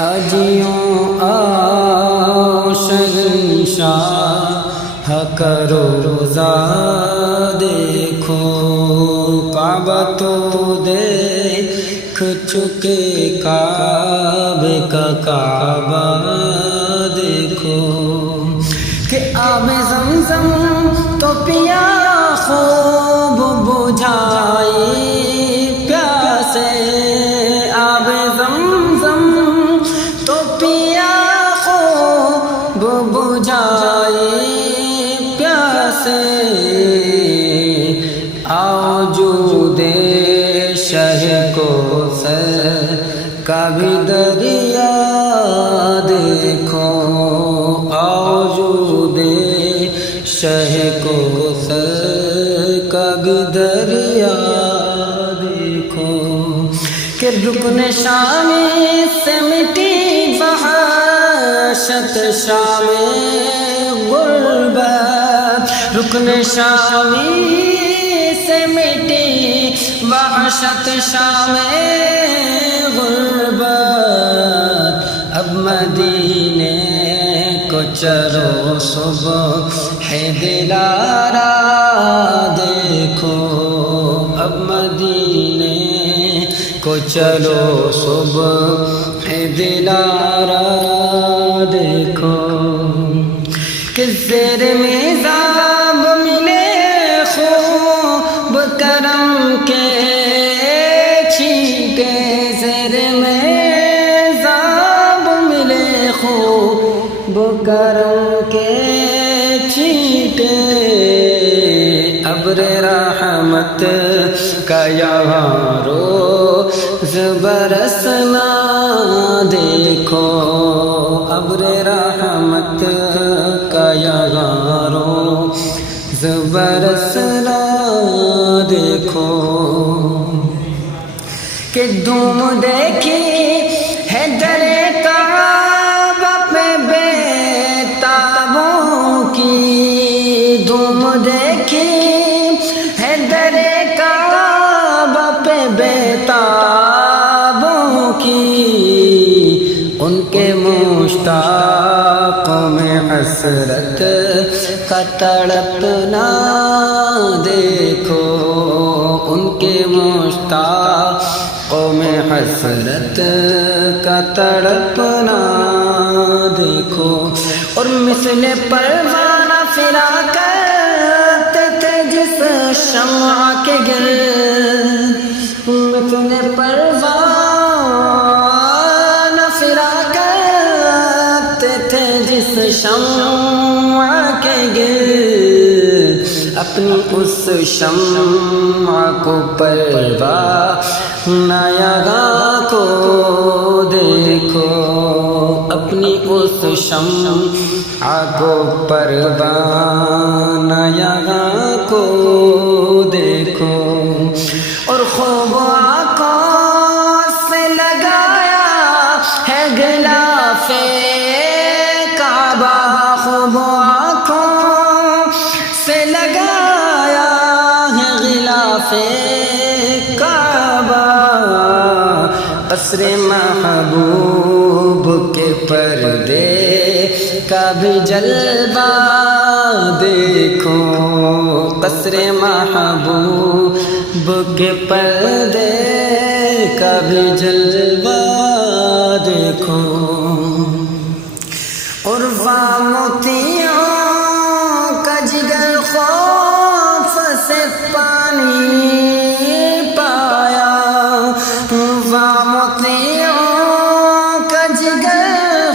حاجیوں آؤ شہنشاہ کرو روزہ دیکھو، کعبہ تو دیکھ چکے، کعبے کا کعبہ دیکھو، کہ آب زمزم تو پیا خوب بجھائی پیاسے، آب زمزم تو پیا خوب بجھائی پیاسے، آؤ جود شہ کوثر کا بھی دریا دیکھو، آؤ جود شہ کوثر کا بھی دریا دیکھو، کہ رکن شامی سے مٹی وحشت شام غربت، رکن شامی سے مٹی وحشت شام غربت، اب مدینے کو چلو صبح ہے دلارا دیکھو، اب مدینے کو چلو صبح ہے دلارا دیکھو، کہ زیر میزاب ملے خوب کرم کے چھینٹے، زیر میزاب ملے خوب کرم کے چھینٹے، ابر رحمت کا یہاں روز برسنا دیکھو، ابر رحمت کا یہاں روز برسنا دیکھو، کہ دھوم دیکھی ہے در کعبہ پہ بے تابوں کی، دھوم دیکھی ہے در کعبہ پہ بے تابوں کی، ان کے مشتاقوں میں حسرت کا تڑپنا دیکھو، ان کے مشتاقوں میں حسرت کا تڑپنا دیکھو، اور مثل پروانہ پھرا کرتے تھے جس شمع کے گرد، مثل پروانہ پھرا کرتے تھے جس شمع کے گرد، اپنی اس شمع کو پروانہ یغاں کو دیکھو، اپنی اس شمع کو پروانہ یغاں کو دیکھو، اور خوب آنکھوں سے لگایا ہے غلاف کعبہ، خوب آنکھوں سے لگایا ہے غلاف کعبہ، قصر محبوب کے پردے کا بھی جلوہ دیکھو، قصر محبوب کے پردے کا بھی جلوہ دیکھو، اور موتیوں کا جگر خوف سے پانی پایا، موتیوں کا جگر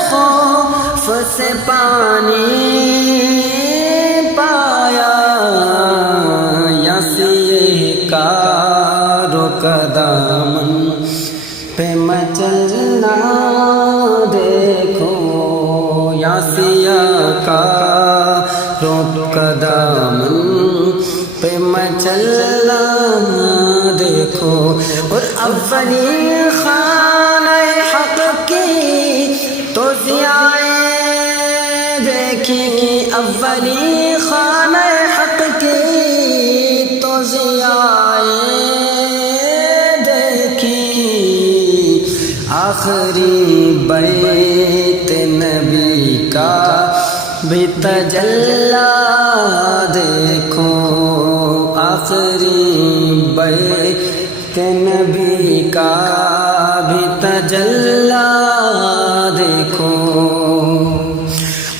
خوف سے پانی پایا، یا سیہ کاروں کا دامن پہ مچلنا دیکھو، یا سیاہ کاروں کا دامن پہ مچلنا دیکھو، اور اولی خانہ حق کی توسیعیں دیکھی، اولی خانہ حق کی توسیعیں دیکھی، آخری بیت بھی تجلا دیکھو آخری بیت نبی کا بھی تجلا دیکھو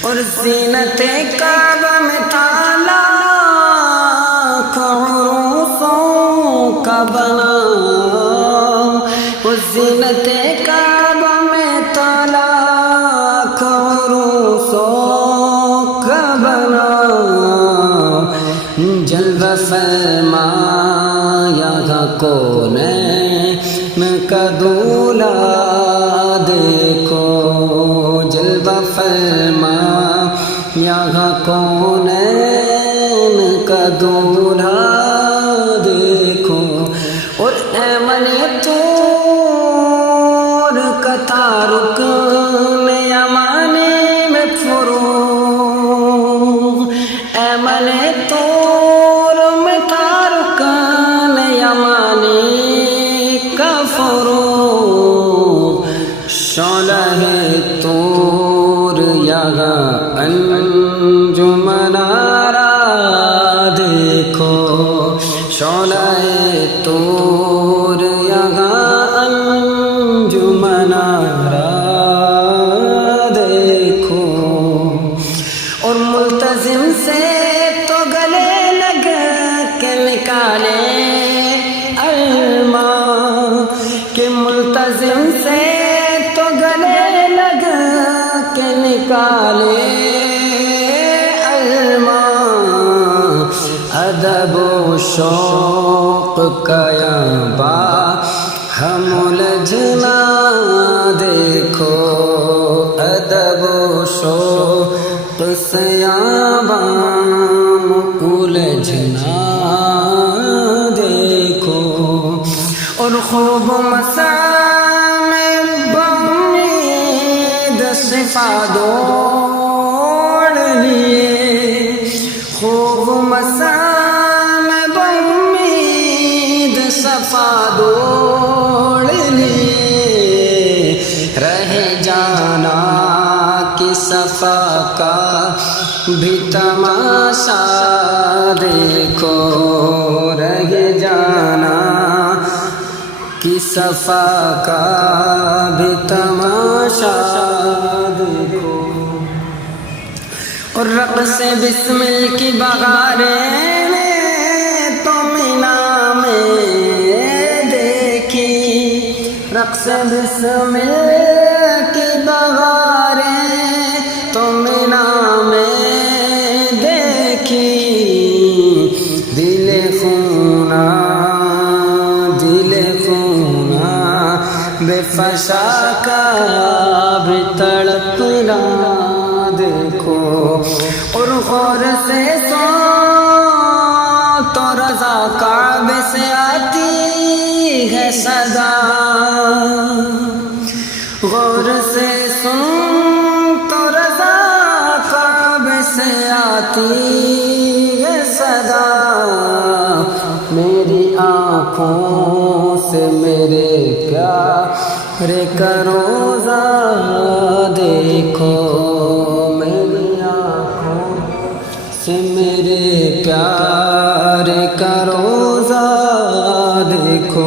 اور زینت کعبہ میں تالا عروسوں کا بنا اور زینت کعبہ میں تالا عروسوں کا بنا جلوہ فرمایا کونین کا دولہا دیکھو جلوہ فرمایا کونین کا دولہا دیکھو اور ایمن طور کا تارک یمانی میں فروغ ایمن طور میں تارک یمانی کا فروغ شعلہ طور یہاں انجمن آرا دیکھو شعلہ طور یہاں انجمن آرا دیکھو اور ملتزم سے تو گلے لگ کے نکالے علماء کہ ملتزم سے تو گلے لگ کے نکالے علماء ادب و شوق کا یابا ہم الجھنا دیکھو ادب و شوق سے یابا الجھنا دیکھو اور خوب مسام بامید صفا دوڑ لیے خوب مسام بامید صفا دوڑ لیے رہ جانا کی صفا کا بھی تماشا دیکھو رہ جانا کی صفا کا بھی تماشا دیکھو اور رقص بسمل کی بہاریں تو مینا میں دیکھی رقص بسمل کی بہاریں تو مینا میں دیکھی دل خونا بے فشا کا بھی تڑپنا دیکھو اور غور سے سو تو رضا کعبے سے آتی ہے صدا غور سے سن تو رضا کعبے سے آتی ہے صدا میری آنکھوں سے میرے پیار کا روزہ دیکھو میری آنکھوں سے میرے پیار کا روزہ دیکھو